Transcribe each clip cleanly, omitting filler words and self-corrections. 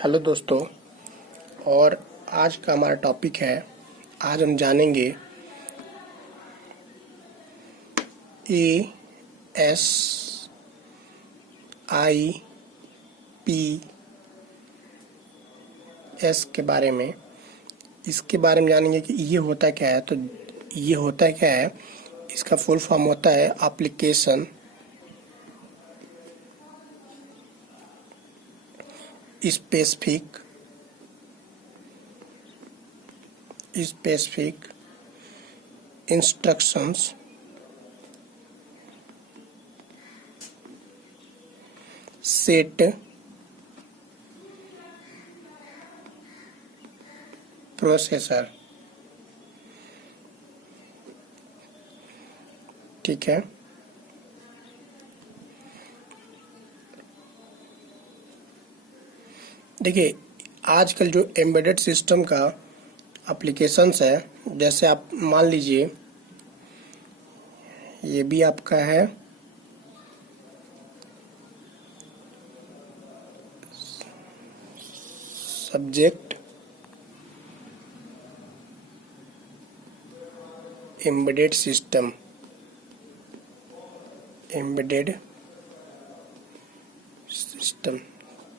Hello दोस्तों। और आज का हमारा टॉपिक है, आज हम जानेंगे ASIPS के बारे में। इसके बारे में जानेंगे कि ये होता क्या है। तो ये होता क्या है, इसका फुल फॉर्म होता है application specific instructions set processor. ठीक है, देखिए आजकल जो एम्बेडेड सिस्टम का एप्लीकेशंस है, जैसे आप मान लीजिए ये भी आपका है सब्जेक्ट एम्बेडेड सिस्टम,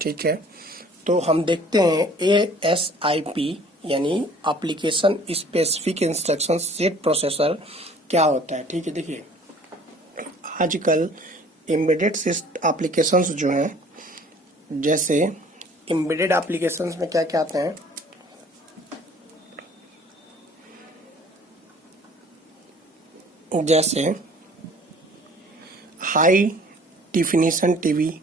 ठीक है। तो हम देखते हैं ASIP यानी application specific instruction set processor क्या होता है। ठीक है, देखिए आजकल एम्बेडेड एप्लीकेशंस जो हैं, जैसे एम्बेडेड एप्लीकेशंस में क्या क्या आते हैं, जैसे हाई डिफिनीशन टीवी,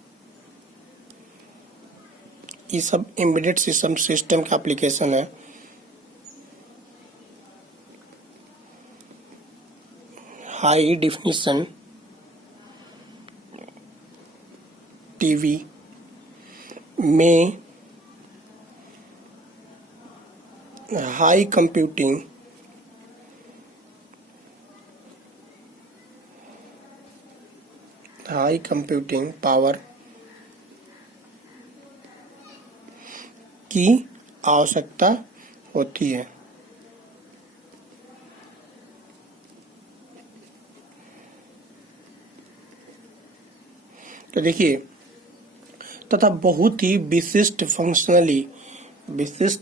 ये सब एम्बेडेड सिस्टम का एप्लीकेशन है। हाई डिफिनीशन टीवी में हाई कंप्यूटिंग पावर की आवश्यकता होती है। तो देखिए, तथा बहुत ही विशिष्ट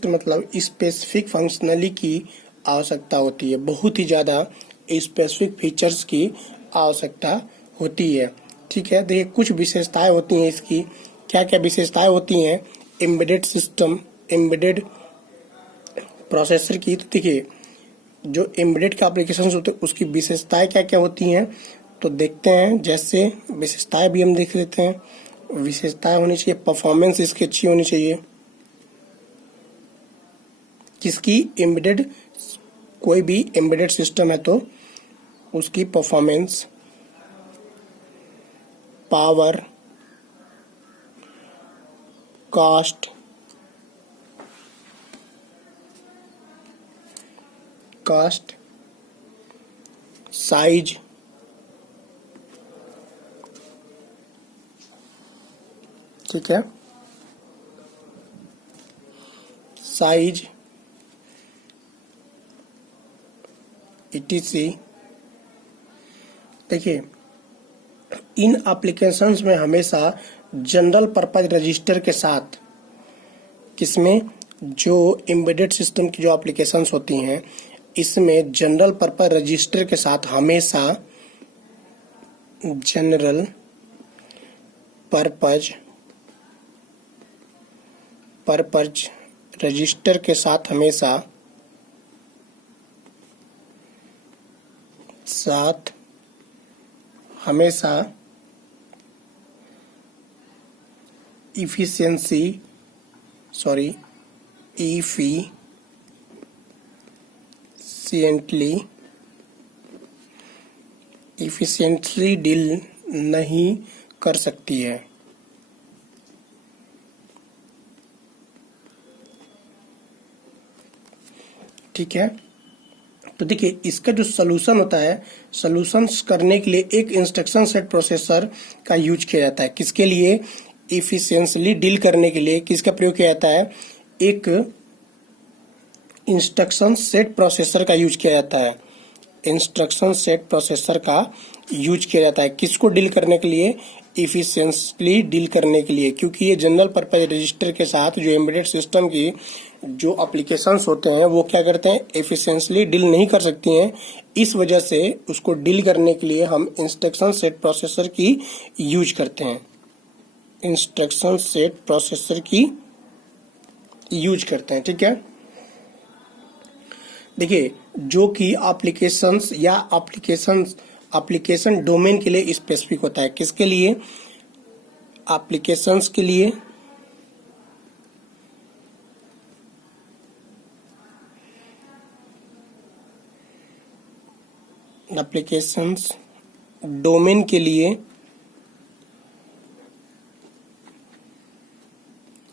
मतलब स्पेसिफिक फंक्शनली की आवश्यकता होती है। बहुत ही ज़्यादा स्पेसिफिक फीचर्स की आवश्यकता होती है। ठीक है, देखिए कुछ विशेषताएं होती हैं इसकी। क्या क्या विशेषताएं होती हैं एम्बेडेड प्रोसेसर की। तो देखिए जो एम्बेडेड के एप्लीकेशन होते हैं उसकी विशेषताएं क्या क्या होती हैं, तो देखते हैं। जैसे विशेषताएं भी हम देख लेते हैं। विशेषताएं होनी चाहिए, परफॉर्मेंस इसकी अच्छी होनी चाहिए। किसकी? एम्बेडेड, कोई भी एम्बेडेड सिस्टम है तो उसकी परफॉर्मेंस, पावर, कॉस्ट, साइज, ठीक है, साइज etc। देखिए इन एप्लीकेशंस में हमेशा जनरल पर्पज रजिस्टर के साथ, किसमें? जो एम्बेडेड सिस्टम की जो एप्लीकेशंस होती हैं इसमें जनरल पर्पज रजिस्टर के साथ हमेशा जनरल पर्पज रजिस्टर के साथ हमेशा इफिशिएंटली डील नहीं कर सकती है। ठीक है, तो देखिए इसका जो सॉल्यूशन होता है, सॉल्यूशंस करने के लिए एक इंस्ट्रक्शन सेट प्रोसेसर का यूज किया जाता है। किसके लिए? इफिशियंटली डील करने के लिए किसका प्रयोग किया जाता है, एक इंस्ट्रक्शन सेट प्रोसेसर का यूज किया जाता है। इंस्ट्रक्शन सेट प्रोसेसर का यूज किया जाता है किसको डील करने के लिए, इफिशियंटली डील करने के लिए, क्योंकि ये जनरल पर्पज रजिस्टर के साथ जो एम्बेडेड सिस्टम की जो एप्लीकेशंस होते हैं वो क्या करते हैं, एफिशिएंटली डील नहीं कर सकती हैं। इस वजह से उसको डील करने के लिए हम इंस्ट्रक्शन सेट प्रोसेसर की यूज करते हैं, इंस्ट्रक्शन सेट प्रोसेसर की यूज करते हैं। ठीक है, देखिए जो कि एप्लीकेशंस या एप्लीकेशन डोमेन के लिए स्पेसिफिक होता है, किसके लिए, एप्लीकेशंस के लिए, एप्लीकेशंस डोमेन के लिए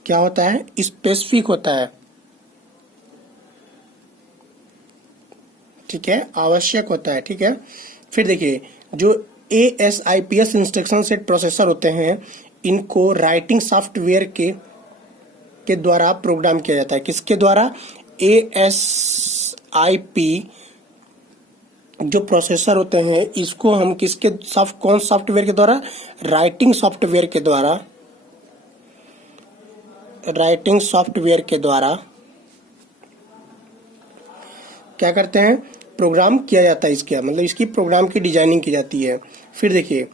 क्या होता है, स्पेसिफिक होता है। ठीक है, आवश्यक होता है। ठीक है, फिर देखिए जो ASIPS इंस्ट्रक्शन सेट प्रोसेसर होते हैं इनको राइटिंग सॉफ्टवेयर के द्वारा प्रोग्राम किया जाता है। किसके द्वारा, ASIP जो प्रोसेसर होते हैं इसको हम कौन सॉफ्टवेयर के द्वारा, राइटिंग सॉफ्टवेयर के द्वारा क्या करते हैं, प्रोग्राम किया जाता है। इसका मतलब इसकी प्रोग्राम की डिजाइनिंग की जाती है। फिर देखिए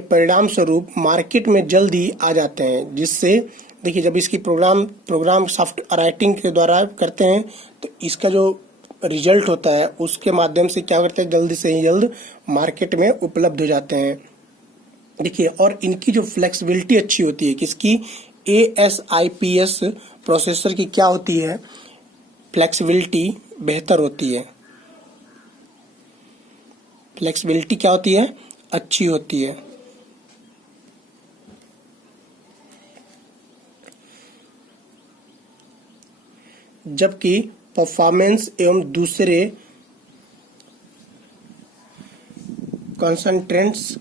परिणाम स्वरूप मार्केट में जल्दी आ जाते हैं, जिससे देखिए जब इसकी प्रोग्राम सॉफ्ट राइटिंग के द्वारा करते हैं तो इसका जो रिजल्ट होता है उसके माध्यम से क्या करते हैं, जल्द से ही जल्द मार्केट में उपलब्ध हो जाते हैं। देखिए और इनकी जो फ्लेक्सिबिलिटी अच्छी होती है, किसकी, ASIPS प्रोसेसर की क्या होती है, फ्लेक्सिबिलिटी बेहतर होती है। फ्लेक्सिबिलिटी क्या होती है, अच्छी होती है। जबकि परफॉर्मेंस एवं दूसरे कंसंट्रेंट्स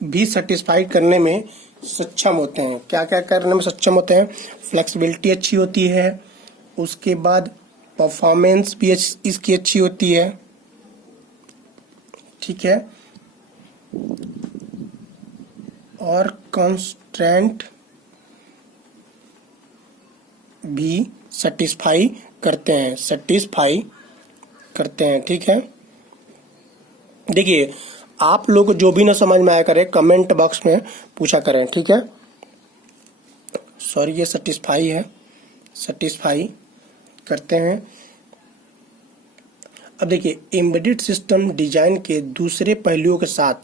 भी सेटिस्फाई करने में सक्षम होते हैं। क्या क्या करने में सक्षम होते हैं, फ्लेक्सिबिलिटी अच्छी होती है, उसके बाद परफॉर्मेंस भी इसकी अच्छी होती है। ठीक है, और कंस्ट्रेंट भी सेटिस्फाई करते हैं। ठीक है, देखिए आप लोग जो भी ना समझ में आया करें कमेंट बॉक्स में पूछा करें। ठीक है, सॉरी ये सेटिस्फाई करते हैं। अब देखिए एम्बेडेड सिस्टम डिजाइन के दूसरे पहलुओं के साथ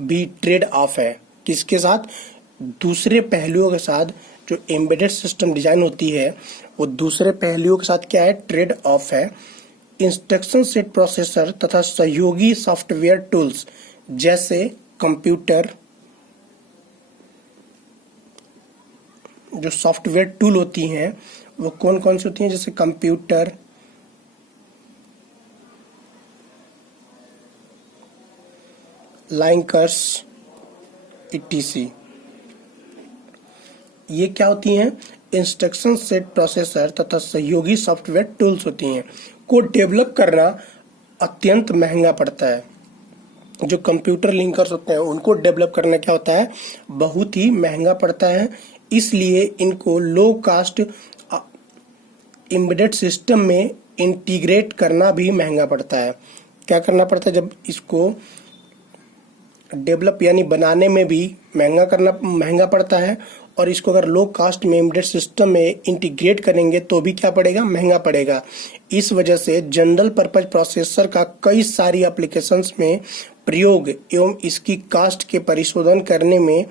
भी ट्रेड ऑफ है। किसके साथ, दूसरे पहलुओं के साथ जो एम्बेडेड सिस्टम डिजाइन होती है वो दूसरे पहलुओं के साथ क्या है, ट्रेड ऑफ है। इंस्ट्रक्शन सेट प्रोसेसर तथा सहयोगी सॉफ्टवेयर टूल्स जैसे कंप्यूटर, जो सॉफ्टवेयर टूल होती हैं वो कौन कौन सी होती हैं, जैसे कंप्यूटर, लाइनकर्स, etc। ये क्या होती हैं, इंस्ट्रक्शन सेट प्रोसेसर तथा सहयोगी सॉफ्टवेयर टूल्स होती हैं। को डेवलप करना अत्यंत महंगा पड़ता है। जो कंप्यूटर लिंकर्स होते हैं उनको डेवलप करना क्या होता है, बहुत ही महंगा पड़ता है। इसलिए इनको लो कास्ट एम्बेडेड सिस्टम में इंटीग्रेट करना भी महंगा पड़ता है। क्या करना पड़ता है, जब इसको डेवलप यानी बनाने में भी महंगा पड़ता है, और इसको अगर लो कास्ट में एम्बेडेड सिस्टम में इंटीग्रेट करेंगे तो भी क्या पड़ेगा, महंगा पड़ेगा। इस वजह से जनरल पर्पज प्रोसेसर का कई सारी एप्लीकेशंस में प्रयोग एवं इसकी कास्ट के परिशोधन करने में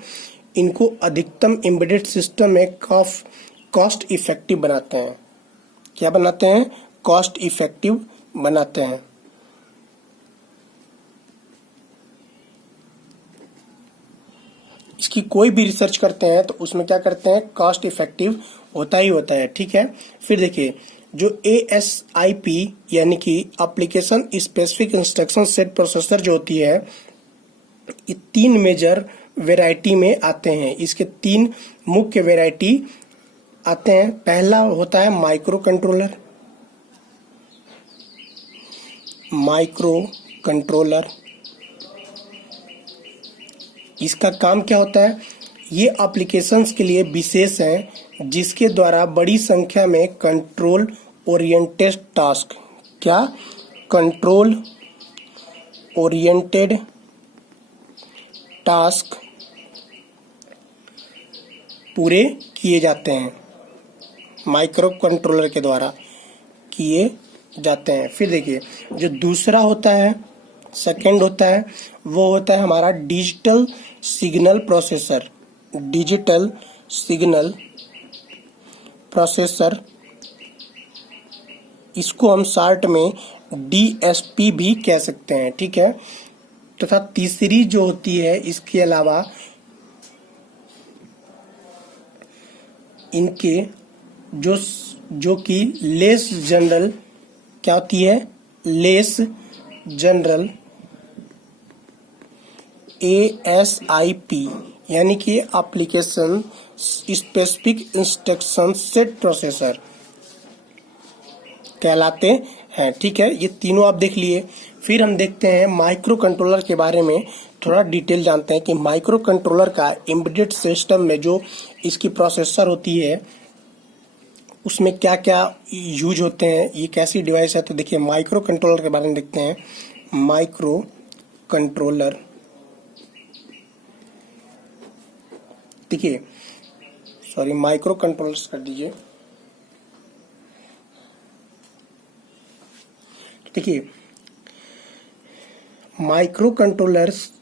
इनको अधिकतम एम्बेडेड सिस्टम में कॉस्ट इफेक्टिव बनाते हैं। क्या बनाते हैं, कॉस्ट इफेक्टिव बनाते हैं। इसकी कोई भी रिसर्च करते हैं तो उसमें क्या करते हैं, कॉस्ट इफेक्टिव होता ही होता है। ठीक है, फिर देखिए जो ASIP यानी कि application specific instruction set processor जो होती है ये 3 मेजर वैरायटी में आते हैं। इसके 3 मुख्य वैरायटी आते हैं। पहला होता है माइक्रो कंट्रोलर। माइक्रो कंट्रोलर, इसका काम क्या होता है? ये एप्लीकेशंस के लिए विशेष हैं जिसके द्वारा बड़ी संख्या में कंट्रोल ओरिएंटेड टास्क, क्या? कंट्रोल ओरिएंटेड टास्क पूरे किए जाते हैं, माइक्रो कंट्रोलर के द्वारा किए जाते हैं। फिर देखिए, जो दूसरा होता है, सेकंड होता है, वो होता है हमारा digital signal processor. Digital signal processor, इसको हम शॉर्ट में डीएसपी भी कह सकते हैं, ठीक है। तथा तीसरी जो होती है, इसके अलावा इनके जो कि लेस जनरल, क्या होती है? लेस जनरल ASIP, यानी कि application specific instruction set processor कहलाते हैं, ठीक है। ये तीनों आप देख लिए। फिर हम देखते हैं माइक्रो कंट्रोलर के बारे में, थोड़ा डिटेल जानते हैं कि माइक्रो कंट्रोलर का एम्बेडेड सिस्टम में जो इसकी प्रोसेसर होती है उसमें क्या क्या यूज होते हैं, ये कैसी डिवाइस है। तो देखिए, माइक्रो कंट्रोलर के बारे में देखते हैं। माइक्रो कंट्रोलर, देखिए, सॉरी, माइक्रो कंट्रोलर्स कर दीजिए। देखिए, माइक्रो कंट्रोलर्स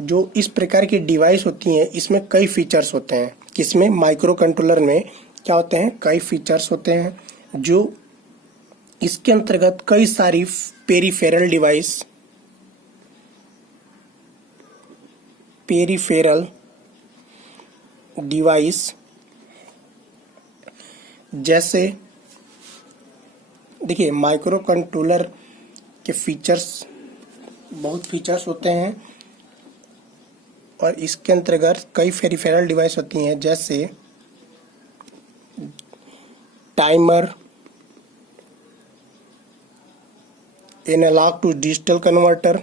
जो इस प्रकार की डिवाइस होती हैं, इसमें कई फीचर्स होते हैं। किसमें? माइक्रो कंट्रोलर में क्या होते हैं? कई फीचर्स होते हैं, जो इसके अंतर्गत कई सारी पेरिफेरल डिवाइस जैसे, देखिए, माइक्रो कंट्रोलर के फीचर्स, बहुत फीचर्स होते हैं और इसके अंतर्गत कई पेरिफेरल डिवाइस होती हैं, जैसे timer, analog to digital converter,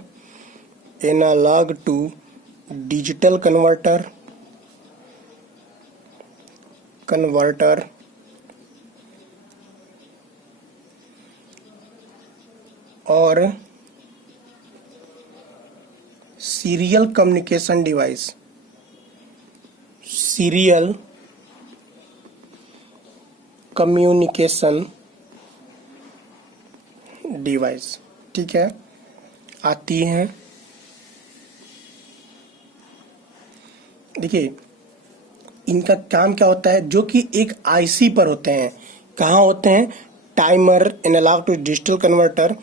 analog to digital converter और सीरियल कम्युनिकेशन डिवाइस, ठीक है, आती हैं। देखिए, इनका काम क्या होता है? जो कि एक आईसी पर होते हैं। कहाँ होते हैं? Timer, analog to digital converter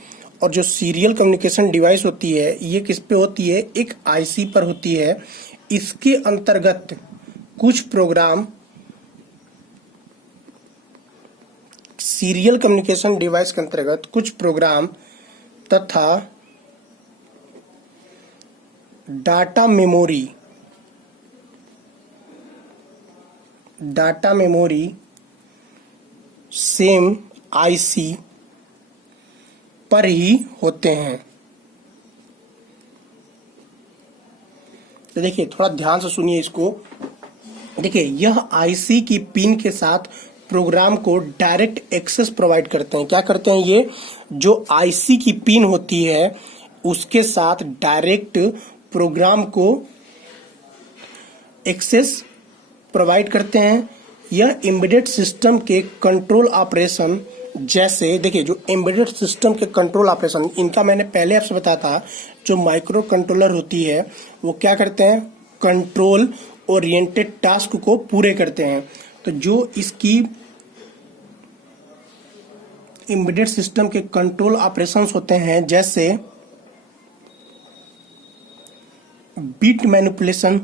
और जो सीरियल कम्युनिकेशन डिवाइस होती है, ये किस पे होती है? एक आईसी पर होती है। इसके अंतर्गत कुछ प्रोग्राम, सीरियल कम्युनिकेशन डिवाइस के अंतर्गत कुछ प्रोग्राम तथा डाटा मेमोरी सेम आईसी पर ही होते हैं। तो देखिए, थोड़ा ध्यान से सुनिए इसको। देखिए, यह आईसी की पिन के साथ प्रोग्राम को डायरेक्ट एक्सेस प्रोवाइड करते हैं। क्या करते हैं? ये जो आईसी की पिन होती है उसके साथ डायरेक्ट प्रोग्राम को एक्सेस प्रोवाइड करते हैं। यह एम्बेडेड सिस्टम के कंट्रोल ऑपरेशन, जैसे देखिए, जो एम्बेडेड सिस्टम के कंट्रोल ऑपरेशन, इनका मैंने पहले आपसे बताया था, जो माइक्रो कंट्रोलर होती है वो क्या करते हैं? कंट्रोल ओरिएंटेड टास्क को पूरे करते हैं। तो जो इसकी एम्बेडेड सिस्टम के कंट्रोल ऑपरेशंस होते हैं, जैसे बीट मैनिपुलेशन,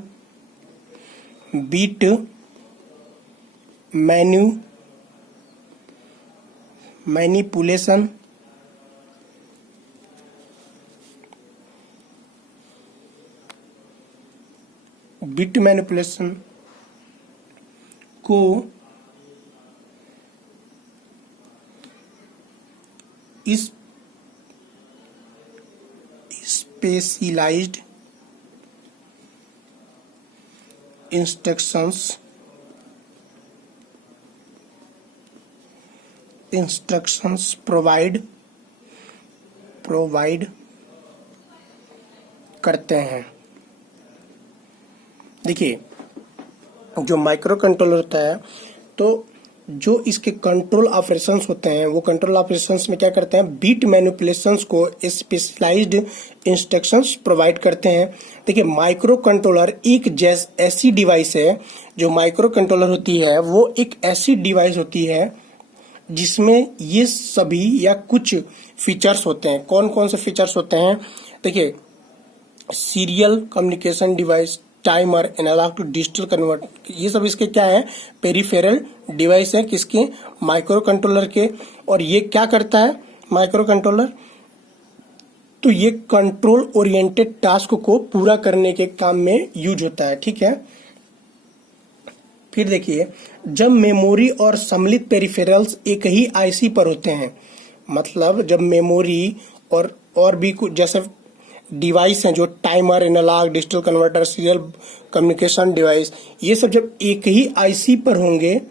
बिट मैनिपुलेशन को इस स्पेशलाइज्ड इंस्ट्रक्शंस प्रोवाइड करते हैं। देखिए, जो माइक्रो कंट्रोलर होता है, तो जो इसके कंट्रोल ऑपरेशंस होते हैं, वो कंट्रोल ऑपरेशंस में क्या करते हैं, बीट मैनिपुलेशंस को स्पेशलाइज्ड इंस्ट्रक्शंस प्रोवाइड करते हैं। देखिए, माइक्रो कंट्रोलर एक ऐसी डिवाइस है, जो माइक्रो कंट्रोलर होती है वो एक ऐसी डिवाइस होती है जिसमें ये सभी या कुछ फीचर्स होते हैं। कौन कौन से फीचर्स होते हैं? देखिए, serial communication device, timer, analog to digital convert, ये सब इसके क्या है, पेरिफेरल डिवाइस है किसके, माइक्रो कंट्रोलर के। और ये क्या करता है माइक्रो कंट्रोलर, तो ये कंट्रोल ओरिएंटेड टास्क को पूरा करने के काम में यूज होता है। ठीक है, फिर देखिए, जब मेमोरी और सम्मिलित पेरिफेरल्स एक ही आईसी पर होते हैं, मतलब जब मेमोरी और भी कुछ जैसे डिवाइस हैं, जो timer, analog, digital converter, serial communication device, ये सब जब एक ही आईसी पर होंगे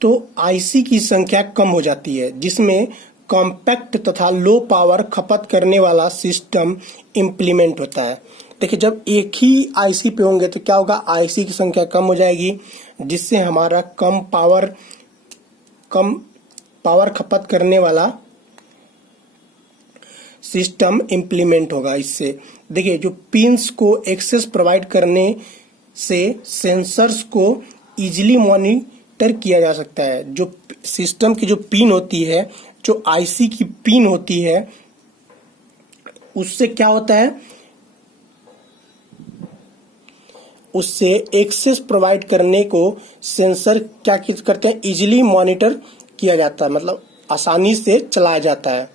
तो आईसी की संख्या कम हो जाती है, जिसमें कॉम्पैक्ट तथा लो पावर खपत करने वाला सिस्टम इम्प्लीमेंट होता है। देखिए, जब एक ही आईसी पे होंगे तो क्या होगा, आईसी की संख्या कम हो जाएगी, जिससे हमारा कम पावर खपत करने वाला सिस्टम इम्प्लीमेंट होगा। इससे देखिए, जो पिंस को एक्सेस प्रोवाइड करने से सेंसर्स को इजीली मॉनिटर किया जा सकता है। जो सिस्टम की जो पिन होती है, जो आईसी की पिन होती है, उससे क्या होता है, उससे एक्सेस प्रोवाइड करने को सेंसर क्या करते हैं, इजीली मॉनिटर किया जाता है, मतलब आसानी से चलाया जाता है।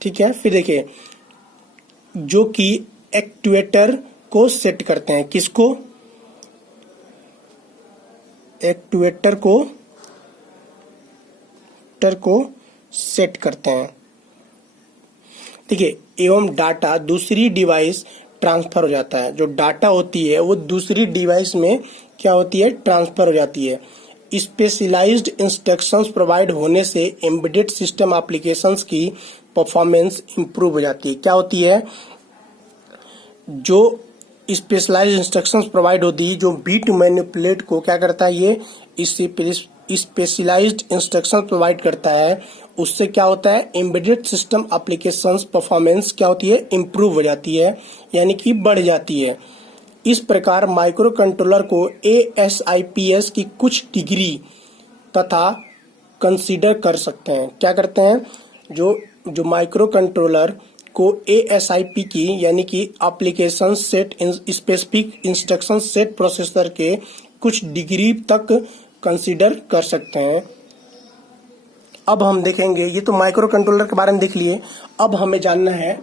ठीक है, फिर देखिए, जो कि एक्ट्यूएटर को सेट करते हैं, किसको, एक्ट्यूएटर को सेट करते हैं। देखिए, एवं डाटा दूसरी डिवाइस ट्रांसफर हो जाता है। जो डाटा होती है वो दूसरी डिवाइस में क्या होती है, ट्रांसफर हो जाती है। स्पेशलाइज्ड इंस्ट्रक्शंस प्रोवाइड होने से एम्बेडेड सिस्टम एप्लीकेशंस की परफॉर्मेंस इंप्रूव हो जाती है। क्या होती है, जो स्पेशलाइज्ड इंस्ट्रक्शंस प्रोवाइड होती है, जो बीट मैनिपुलेट को क्या करता है, ये स्पेशलाइज्ड इंस्ट्रक्शन प्रोवाइड करता है, उससे क्या होता है, एम्बेडेड सिस्टम एप्लीकेशंस परफॉर्मेंस क्या होती है, इंप्रूव हो जाती है, यानी कि बढ़ जाती है। इस प्रकार माइक्रो कंट्रोलर को ASIPS की कुछ डिग्री तथा कंसीडर कर सकते हैं। क्या करते हैं, जो माइक्रो कंट्रोलर को ASIP की, यानी कि application set specific instruction set processor के कुछ डिग्री तक कंसीडर कर सकते हैं। अब हम देखेंगे, ये तो माइक्रो कंट्रोलर के बारे में देख लिए, अब हमें जानना है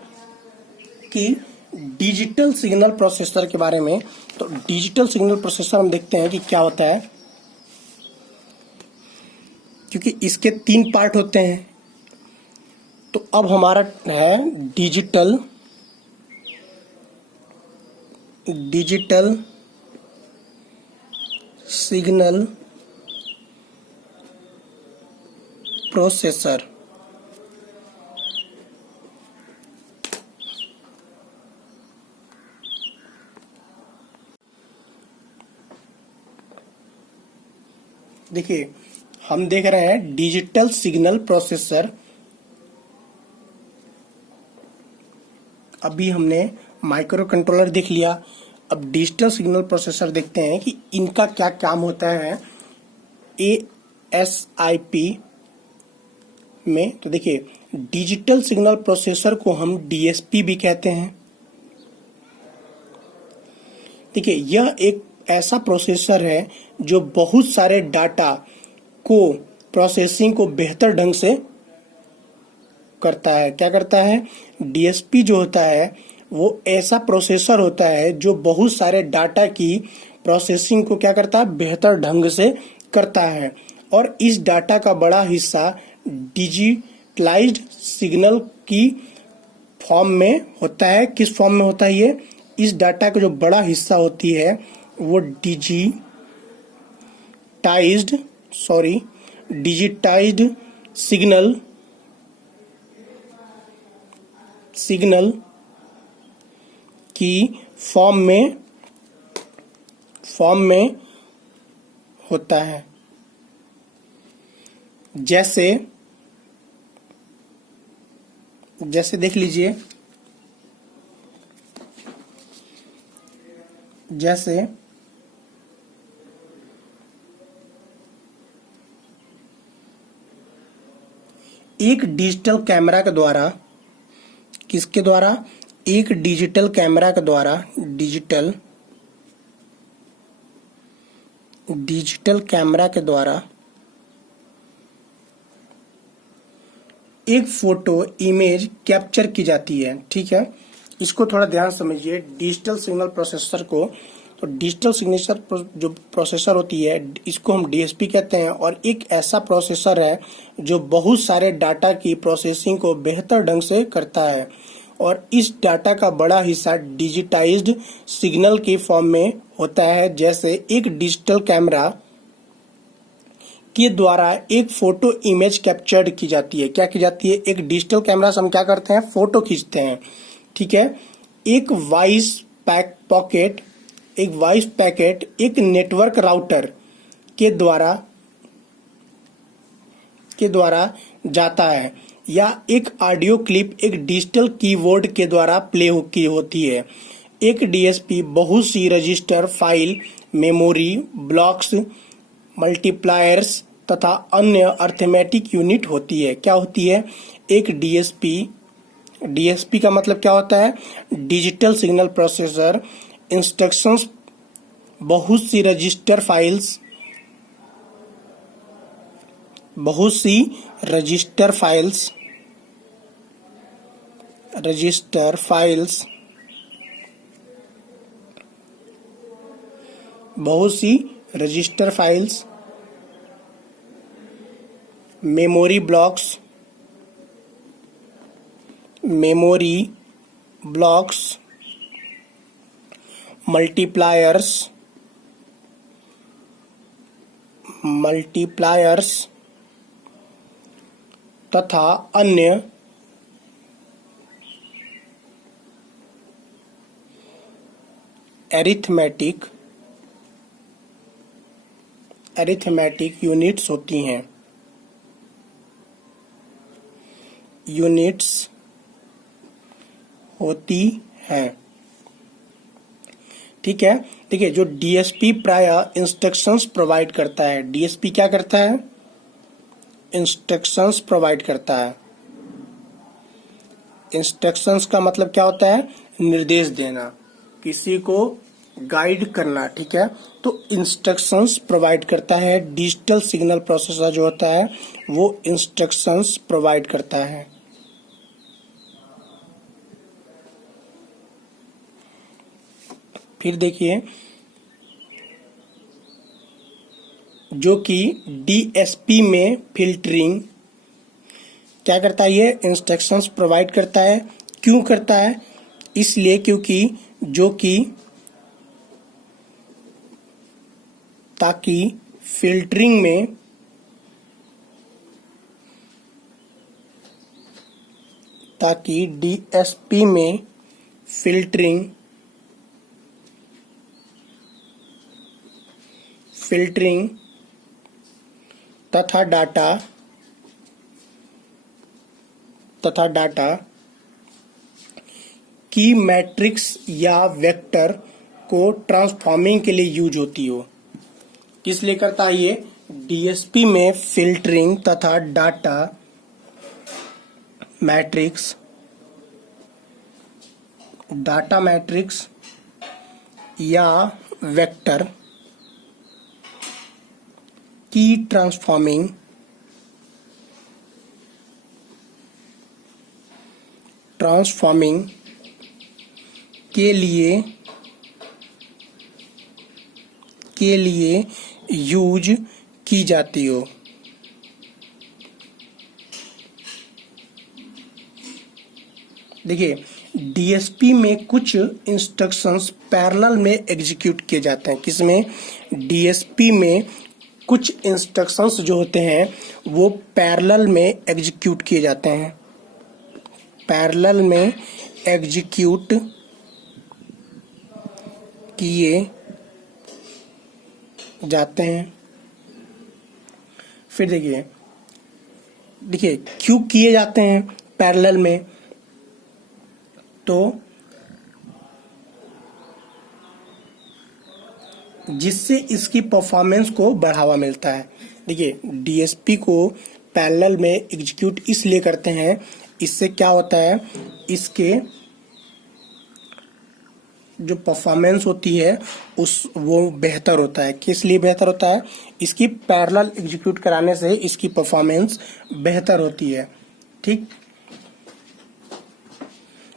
कि डिजिटल सिग्नल प्रोसेसर के बारे में। तो डिजिटल सिग्नल प्रोसेसर हम देखते हैं कि क्या होता है, क्योंकि इसके 3 पार्ट होते हैं। तो अब हमारा है डिजिटल सिग्नल प्रोसेसर। देखिए, हम देख रहे हैं डिजिटल सिग्नल प्रोसेसर। अभी हमने माइक्रो कंट्रोलर देख लिया, अब डिजिटल सिग्नल प्रोसेसर देखते हैं कि इनका क्या काम होता है ASIP में। तो देखिए, डिजिटल सिग्नल प्रोसेसर को हम DSP भी कहते हैं। देखिए, यह एक ऐसा प्रोसेसर है जो बहुत सारे डाटा को प्रोसेसिंग को बेहतर ढंग से करता है। क्या करता है? डीएसपी जो होता है वो ऐसा प्रोसेसर होता है जो बहुत सारे डाटा की प्रोसेसिंग को क्या करता है? बेहतर ढंग से करता है। और इस डाटा का बड़ा हिस्सा डिजिटलाइज्ड सिग्नल की फॉर्म में होता है। किस फॉर्म में होता है ये? इस डाटा का जो बड़ा हिस्सा होती है वो डिजिटाइज्ड सिग्नल की फॉर्म में होता है। जैसे देख लीजिए, जैसे एक डिजिटल कैमरा के द्वारा, किसके द्वारा? एक डिजिटल कैमरा के द्वारा, डिजिटल कैमरा के द्वारा एक फोटो इमेज कैप्चर की जाती है। ठीक है, इसको थोड़ा ध्यान समझिए। डिजिटल सिग्नल प्रोसेसर को, तो डिजिटल सिग्नेचर जो प्रोसेसर होती है इसको हम डीएसपी कहते हैं, और एक ऐसा प्रोसेसर है जो बहुत सारे डाटा की प्रोसेसिंग को बेहतर ढंग से करता है। और इस डाटा का बड़ा हिस्सा डिजिटाइज्ड सिग्नल की फॉर्म में होता है। जैसे एक डिजिटल कैमरा के द्वारा एक फोटो इमेज कैप्चर्ड की जाती है। क्या की जाती है? एक डिजिटल कैमरा से हम क्या करते हैं? फोटो खींचते हैं। ठीक है, एक वॉइस पैकेट एक नेटवर्क राउटर के द्वारा जाता है, या एक ऑडियो क्लिप एक डिजिटल कीबोर्ड के द्वारा प्ले की होती है। एक डीएसपी बहुत सी register file, memory blocks, multipliers तथा अन्य अर्थमेटिक यूनिट होती है। क्या होती है? एक डीएसपी का मतलब क्या होता है? डिजिटल सिग्नल प्रोसेसर इंस्ट्रक्शंस, बहुत सी register files, memory blocks, multipliers तथा अन्य अरिथमेटिक यूनिट्स होती हैं। ठीक है, देखिए जो डीएसपी प्रायः इंस्ट्रक्शंस प्रोवाइड करता है। डीएसपी क्या करता है? इंस्ट्रक्शंस प्रोवाइड करता है। इंस्ट्रक्शंस का मतलब क्या होता है? निर्देश देना, किसी को गाइड करना। ठीक है, तो इंस्ट्रक्शंस प्रोवाइड करता है। डिजिटल सिग्नल प्रोसेसर जो होता है वो इंस्ट्रक्शंस प्रोवाइड करता है। फिर देखिए, जो कि डीएसपी में फिल्टरिंग क्या करता है? ये इंस्ट्रक्शंस प्रोवाइड करता है। क्यों करता है? इसलिए क्योंकि ताकि फिल्टरिंग में डीएसपी में फिल्टरिंग तथा डाटा की मैट्रिक्स या वेक्टर को ट्रांसफॉर्मिंग के लिए यूज होती हो। किस लिए करता है ये? डीएसपी में फिल्टरिंग तथा डाटा मैट्रिक्स या वेक्टर की ट्रांसफॉर्मिंग ट्रांसफॉर्मिंग के लिए यूज की जाती हो। देखिए, डीएसपी में कुछ इंस्ट्रक्शंस पैरेलल में एग्जीक्यूट किए जाते हैं। किसमें? डीएसपी में कुछ इंस्ट्रक्शंस जो होते हैं वो पैरेलल में एग्जीक्यूट किए जाते हैं, पैरेलल में एग्जीक्यूट किए जाते हैं। फिर देखिए क्यों किए जाते हैं पैरेलल में? तो जिससे इसकी परफॉर्मेंस को बढ़ावा मिलता है। देखिए, डीएसपी को पैरेलल में एग्जीक्यूट इसलिए करते हैं, इससे क्या होता है, इसके जो परफॉर्मेंस होती है वो बेहतर होता है। किस लिए बेहतर होता है? इसकी पैरेलल एग्जीक्यूट कराने से इसकी परफॉर्मेंस बेहतर होती है। ठीक,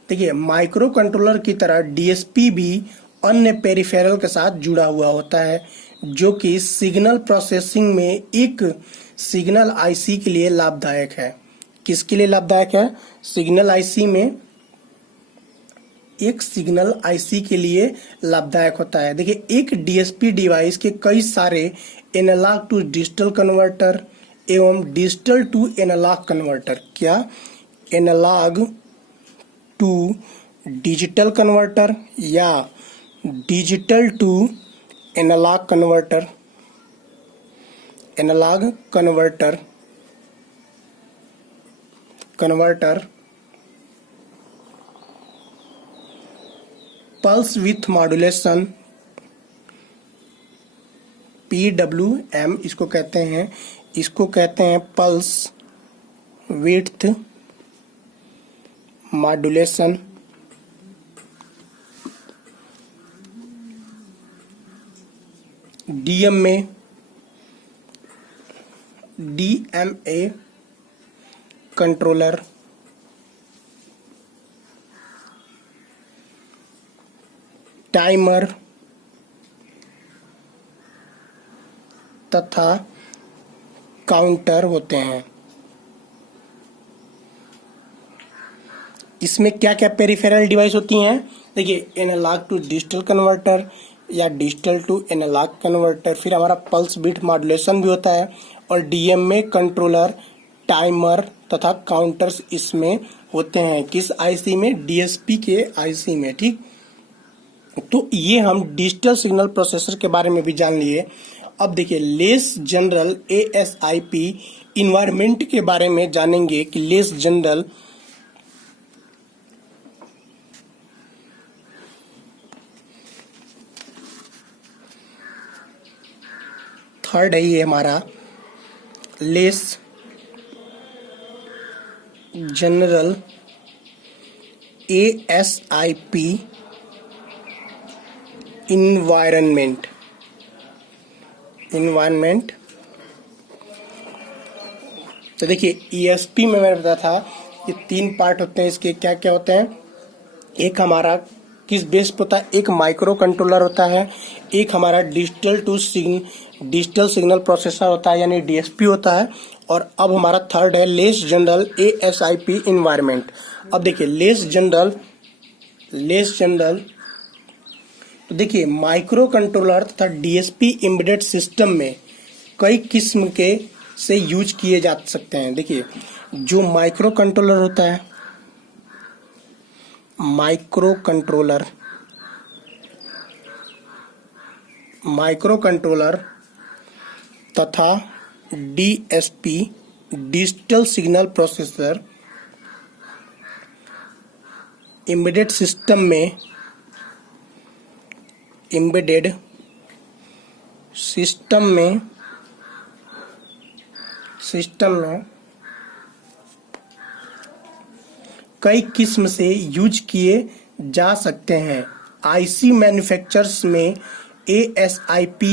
देखिए, माइक्रो कंट्रोलर की तरह डीएसपी भी अन्य पेरिफेरल के साथ जुड़ा हुआ होता है, जो कि सिग्नल प्रोसेसिंग में एक सिग्नल आईसी के लिए लाभदायक है। किसके लिए लाभदायक है? सिग्नल आईसी में एक सिग्नल आईसी के लिए लाभदायक होता है। देखिए, एक डीएसपी डिवाइस के कई सारे एनालॉग टू डिजिटल कन्वर्टर एवं डिजिटल टू एनालॉग कन्वर्टर, क्या एनालॉग टू डिजिटल कन्वर्टर या digital to analog converter pulse with modulation PWM इसको कहते हैं pulse with modulation. DMA controller timer तथा काउंटर होते हैं। इसमें क्या क्या पेरिफेरल डिवाइस होती हैं? देखिए, एनालॉग टू डिजिटल कन्वर्टर या डिजिटल टू एनालॉग कन्वर्टर, फिर हमारा पल्स विथ मॉड्यूलेशन भी होता है, और डीएमए कंट्रोलर, टाइमर तथा काउंटर्स इसमें होते हैं। किस आईसी में? डीएसपी के आईसी में। ठीक, तो ये हम डिजिटल सिग्नल प्रोसेसर के बारे में भी जान लिए। अब देखिए, लेस जनरल ASIP इन्वायरमेंट के बारे में जानेंगे कि लेस जनरल थर्ड है ये हमारा लेस जनरल ASIP इन्वायरमेंट। तो देखिए, ESP में मैंने बताया था ये 3 पार्ट होते हैं। इसके क्या क्या होते हैं? एक हमारा किस बेस पे होता है? एक माइक्रो कंट्रोलर होता है, एक हमारा डिजिटल सिग्नल प्रोसेसर होता है यानी DSP होता है, और अब हमारा थर्ड है लेस जनरल ASIP इन्वायरमेंट। अब देखिए, लेस जनरल तो देखिए, माइक्रो कंट्रोलर तथा DSP एम्बेडेड सिस्टम में कई किस्म के से यूज किए जा सकते हैं। देखिए, जो माइक्रो कंट्रोलर होता है, माइक्रो कंट्रोलर तथा DSP digital signal processor embedded system में कई किस्म से यूज किए जा सकते हैं। आईसी मैन्युफैक्चरर्स में ASIP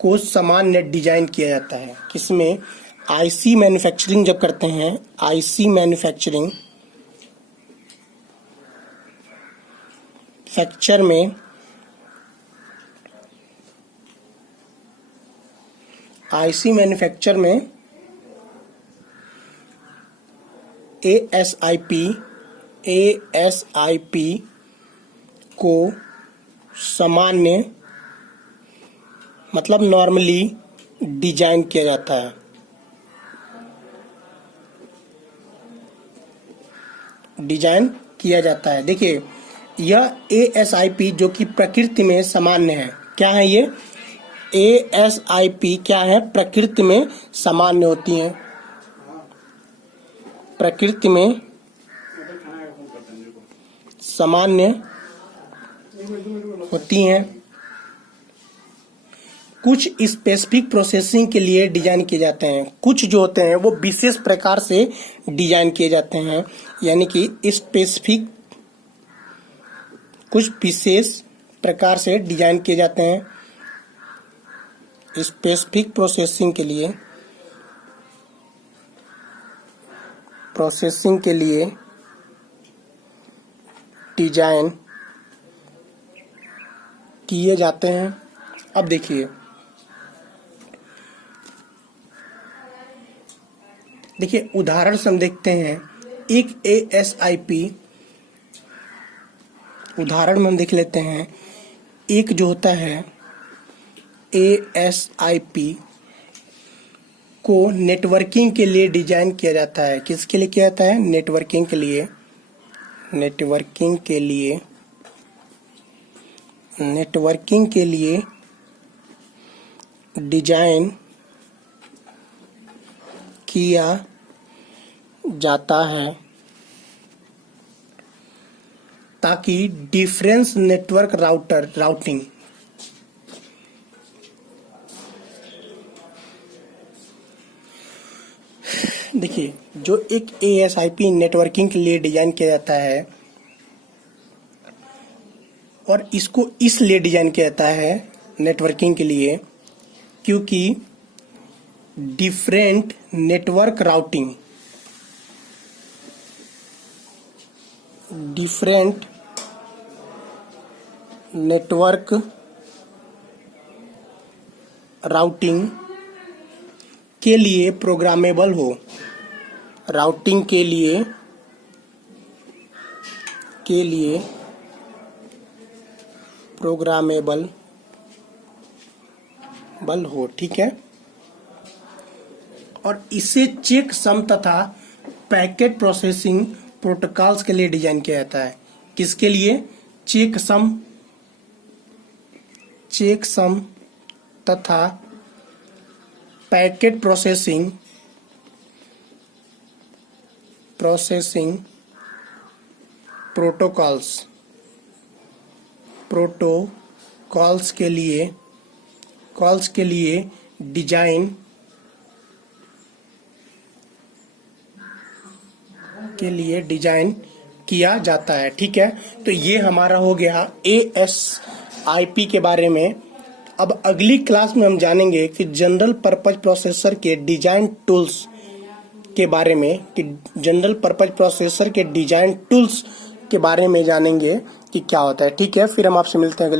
को सामान्य डिजाइन किया जाता है। किसमें? आईसी मैन्युफैक्चरिंग जब करते हैं, आईसी मैन्युफैक्चरिंग मैन्युफैक्चर में ASIP को सामान्य मतलब नॉर्मली डिजाइन किया जाता है। देखिए यह ASIP जो कि प्रकृति में सामान्य है, क्या है ये ASIP क्या है, प्रकृति में सामान्य होती हैं, प्रकृति में सामान्य होती हैं। कुछ स्पेसिफिक प्रोसेसिंग के लिए डिजाइन किए जाते हैं, कुछ जो होते हैं वो विशेष प्रकार से डिजाइन किए जाते हैं, यानी कि कुछ विशेष प्रकार से डिजाइन किए जाते हैं स्पेसिफिक प्रोसेसिंग के लिए डिजाइन किए जाते हैं। अब देखिए उदाहरण से हम देखते हैं एक ASIP, उदाहरण में हम देख लेते हैं। एक जो होता है ASIP को नेटवर्किंग के लिए डिजाइन किया जाता है। किसके लिए किया जाता है? नेटवर्किंग के लिए डिजाइन किया जाता है ताकि डिफरेंस नेटवर्क राउटिंग देखिए जो एक ASIP नेटवर्किंग के लिए डिजाइन किया जाता है और इसको इसलिए डिजाइन किया जाता है नेटवर्किंग के लिए क्योंकि डिफरेंट नेटवर्क राउटिंग के लिए प्रोग्रामेबल हो, राउटिंग के लिए प्रोग्रामेबल हो, ठीक है। और इसे चेक सम तथा पैकेट प्रोसेसिंग प्रोटोकॉल्स के लिए डिजाइन किया जाता है। किसके लिए? चेक सम तथा पैकेट प्रोसेसिंग प्रोटोकॉल्स के लिए डिजाइन किया जाता है, ठीक है। तो ये हमारा हो गया ASIP के बारे में। अब अगली क्लास में हम जानेंगे कि जनरल पर्पज प्रोसेसर के डिजाइन टूल्स के बारे में, जानेंगे कि क्या होता है, ठीक है। फिर हम आपसे मिलते हैं।